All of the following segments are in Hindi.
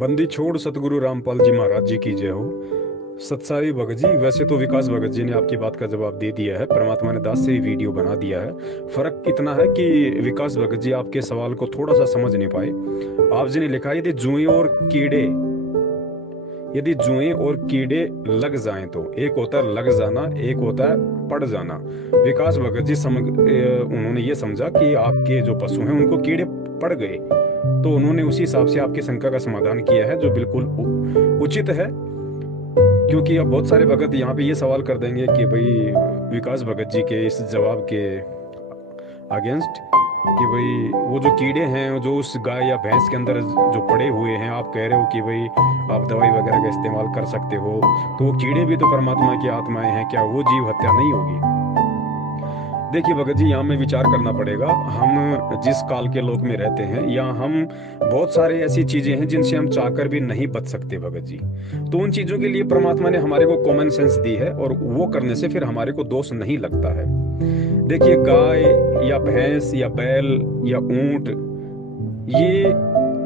बंदी छोड़ सतगुरु रामपाल जी महाराज जी की जय हो। सत्साई भगत जी, वैसे तो विकास भगत जी ने आपकी बात का जवाब दे दिया है, परमात्मा ने दास से ही वीडियो बना दिया है। फर्क इतना है कि विकास भगत जी आपके सवाल को थोड़ा सा समझ नहीं पाए। आप जी ने लिखा यदि जुएं और कीड़े लग जाएं तो एक होता है लग जाना, एक होता है पड़ जाना। विकास भगत जी उन्होंने ये समझा कि आपके जो पशु हैं उनको कीड़े पड़ गए, तो उन्होंने उसी हिसाब से आपकी शंका का समाधान किया है, जो बिल्कुल उचित है। क्योंकि अब बहुत सारे भगत यहाँ पे ये सवाल कर देंगे कि भाई विकास भगत जी के इस जवाब के अगेंस्ट कि भाई वो जो कीड़े हैं जो उस गाय या भैंस के अंदर जो पड़े हुए हैं, आप कह रहे हो कि भाई आप दवाई वगैरह का इस्तेमाल कर सकते हो, तो वो कीड़े भी तो परमात्मा की आत्माएं हैं, क्या वो जीव हत्या नहीं होगी? देखिए भगत जी, यहाँ में विचार करना पड़ेगा। हम जिस काल के लोक में रहते हैं, यहाँ हम बहुत सारे ऐसी चीजें हैं जिनसे हम चाहकर भी नहीं बच सकते भगत जी। तो उन चीजों के लिए परमात्मा ने हमारे को कॉमन सेंस दी है, और वो करने से फिर हमारे को दोष नहीं लगता है। देखिए, गाय या भैंस या बैल या ऊंट, ये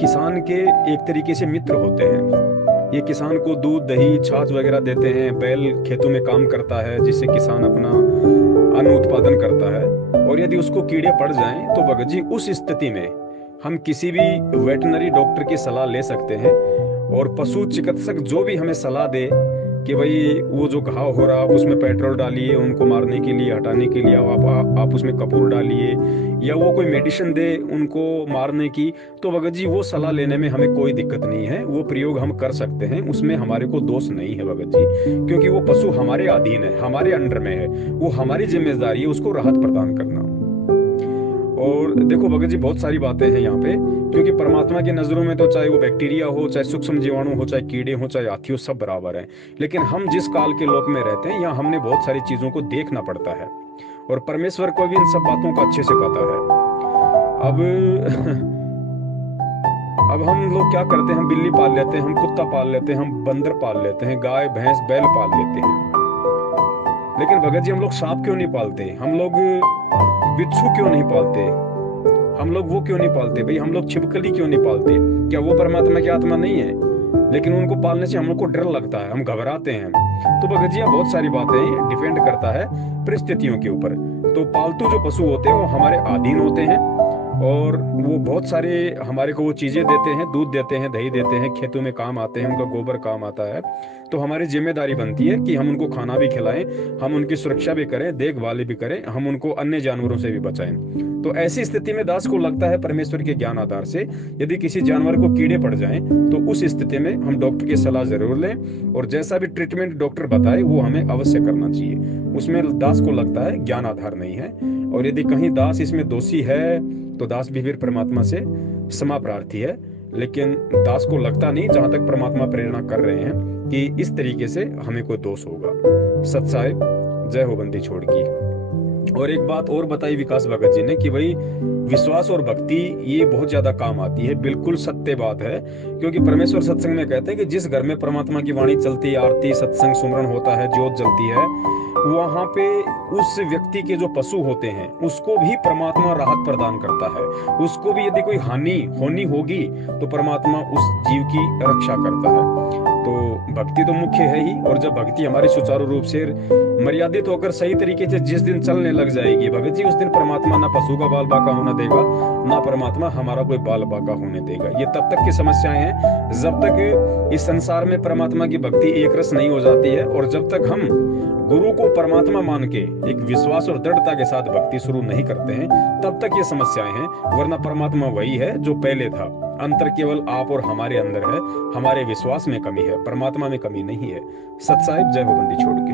किसान के एक तरीके से मित्र होते हैं। ये किसान को दूध दही छाछ वगैरह देते हैं। बैल खेतों में काम करता है, जिससे किसान अपना अन्न उत्पादन करता है। और यदि उसको कीड़े पड़ जाएं तो भगत जी उस स्थिति में हम किसी भी वेटनरी डॉक्टर की सलाह ले सकते हैं, और पशु चिकित्सक जो भी हमें सलाह दे कि भाई वो जो घाव हो रहा, आप उसमें पेट्रोल डालिए, उनको मारने के लिए हटाने के लिए आप उसमें कपूर डालिए, या वो कोई मेडिसिन दे उनको मारने की, तो भगत जी वो सलाह लेने में हमें कोई दिक्कत नहीं है। वो प्रयोग हम कर सकते हैं, उसमें हमारे को दोष नहीं है भगत जी, क्योंकि वो पशु हमारे अधीन है, हमारे अंडर में है, वो हमारी जिम्मेदारी है उसको राहत प्रदान करना। और देखो भगत जी, बहुत सारी बातें हैं यहाँ पे, क्योंकि परमात्मा की नजरों में तो चाहे वो बैक्टीरिया हो, चाहे सूक्ष्म जीवाणु हो, चाहे कीड़े हो, चाहे हाथी हो, सब बराबर हैं। लेकिन हम जिस काल के लोक में रहते हैं, यहाँ हमने बहुत सारी चीजों को देखना पड़ता है, और परमेश्वर को भी इन सब बातों का अच्छे से पता है। अब अब हम लोग क्या करते हैं, हम बिल्ली पाल लेते हैं, हम कुत्ता पाल लेते हैं, हम बंदर पाल लेते हैं, गाय भैंस बैल पाल लेते हैं। लेकिन भगत जी, हम लोग सांप क्यों नहीं पालते? हम लोग बिच्छू क्यों नहीं पालते? हम लोग वो क्यों नहीं पालते भाई? हम लोग छिपकली क्यों नहीं पालते? क्या वो परमात्मा की आत्मा नहीं है? लेकिन उनको पालने से हम लोग को डर लगता है, हम घबराते हैं। तो भगत जी, बहुत सारी बातें डिपेंड करता है परिस्थितियों के ऊपर। तो पालतू जो पशु होते हैं वो हमारे अधीन होते हैं, और वो बहुत सारे हमारे को वो चीजें देते हैं, दूध देते हैं, दही देते हैं, खेतों में काम आते हैं, उनका गोबर काम आता है। तो हमारी जिम्मेदारी बनती है कि हम उनको खाना भी खिलाएं, हम उनकी सुरक्षा भी करें, देखभाल भी करें, हम उनको अन्य जानवरों से भी बचाएं। तो ऐसी स्थिति में दास को लगता है परमेश्वर के ज्ञान आधार से यदि किसी जानवर को कीड़े पड़ जाएं, तो उस स्थिति में हम डॉक्टर की सलाह जरूर लें, और जैसा भी ट्रीटमेंट डॉक्टर बताए वो हमें अवश्य करना चाहिए। उसमें दास को लगता है ज्ञान आधार नहीं है, और यदि कहीं दास इसमें दोषी है तो दास भी फिर परमात्मा से क्षमा प्रार्थी है। लेकिन दास को लगता नहीं, जहां तक परमात्मा प्रेरणा कर रहे हैं, कि इस तरीके से हमें कोई दोष होगा। सत साहिब, जय हो बंदी छोड़ की। और एक बात और बताई विकास भगत जी ने कि भाई विश्वास और भक्ति ये बहुत ज्यादा काम आती है। बिल्कुल सत्य बात है, क्योंकि परमेश्वर सत्संग में कहते हैं कि जिस घर में परमात्मा की वाणी चलती है, आरती सत्संग सुमरन होता है, ज्योत जलती है, वहां पे उस व्यक्ति के जो पशु होते हैं उसको भी परमात्मा राहत प्रदान करता है। उसको भी यदि कोई हानि होनी होगी तो परमात्मा उस जीव की रक्षा करता है। तो भक्ति तो मुख्य है ही, और जब भक्ति हमारी सुचारू रूप से मर्यादित होकर सही तरीके से जिस दिन चलने लग जाएगी भगत जी, उस दिन परमात्मा ना पशु का बाल बाका होने देगा, ना परमात्मा हमारा कोई बाल बाका होने देगा। ये तब तक की समस्याएं हैं जब तक इस संसार में परमात्मा की भक्ति एक रस नहीं हो जाती है, और जब तक हम गुरु को परमात्मा मान के एक विश्वास और दृढ़ता के साथ भक्ति शुरू नहीं करते हैं, तब तक ये समस्याएं हैं। वरना परमात्मा वही है जो पहले था। अंतर केवल आप और हमारे अंदर है, हमारे विश्वास में कमी है, परमात्मा में कमी नहीं है। सत साहिब, जय हो बंदी छोड़ के।